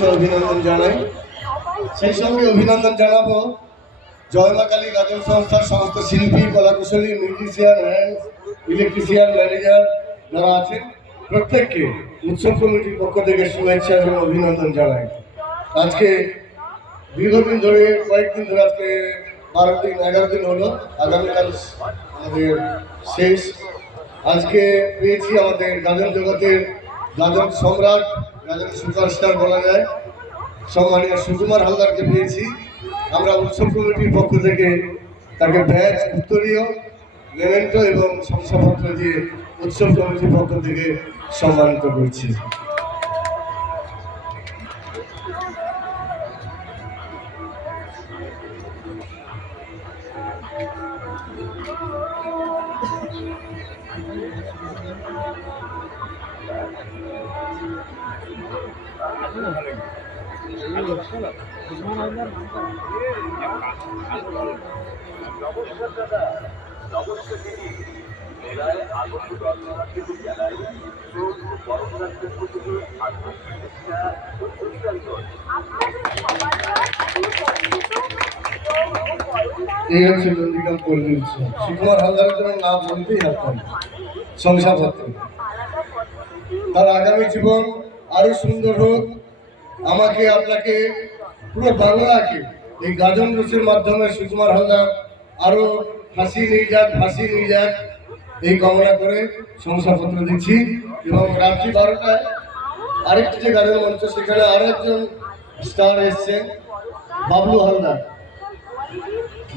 অভিনন্দন জানাই। সেই সঙ্গে অভিনন্দন জানাব জয়মা কালী গাজন সংস্থার সমস্ত শিল্পী, কলাকুশলী, মিউজিশিয়ান হ্যান্ড ইলেকট্রিশিয়ান, ম্যানেজার যারা আছেন, প্রত্যেককে উৎসব কমিটির পক্ষ থেকে শুভেচ্ছা এবং অভিনন্দন জানাই। আজকে দীর্ঘদিন ধরে, কয়েকদিন ধরে আজকে বারো দিন, এগারো দিন হলো, আগামীকাল আমাদের শেষ। আজকে পেয়েছি আমাদের গাজন জগতের গাজন সম্রাট গাজন সুপারস্টার বলা যায়। সম্মানীয় সুকুমার হালদারকে পেয়েছি। আমরা উৎসব কমিটির পক্ষ থেকে তাকে ব্যাচ উত্তরীয় মেমেন্টো এবং শংসাপত্র দিয়ে উৎসব কমিটির পক্ষ থেকে সম্মানিত করছি। এই হচ্ছে নন্দীগ্রাম পল্লী উৎসব। সুকুমার হালদারের জন্য না বলতেই হারতাম শংসাপত্র। তার আগামী জীবন আরও সুন্দর হোক। আমাকে আপনাকে পুরো বাংলাকে এই গাজন রসের মাধ্যমে সুকুমার হালদার আরও ফাঁসি নিয়ে যাক, ফাঁসি নিয়ে যাক, এই কামনা করে শংসাপত্র দিচ্ছি এবং রাত্রি বারোটায় আরেকটি যে গাজন মঞ্চ, সেখানে আরও একজন স্টার এসছেন বাবলু হালদার।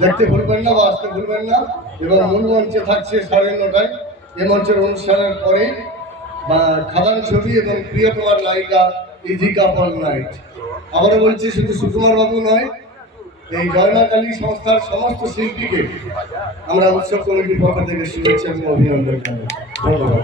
দেখতে ভুলবেন না বা আসতে ভুলবেন না এবং মূল মঞ্চে থাকছে সাড়ে নটায়। এ মঞ্চের অনুষ্ঠানের পরে, বা খাদান ছবি এবং প্রিয়তমার নায়িকা ইজি কাপল নাইট। আবারও বলছি, শুধু সুকুমার বাবু নয়, এই জয়মা সংস্থার সমস্ত শিল্পীকে আমরা উৎসব কমিটির পক্ষ থেকে শুভেচ্ছা এবং অভিনন্দন ধন্যবাদ।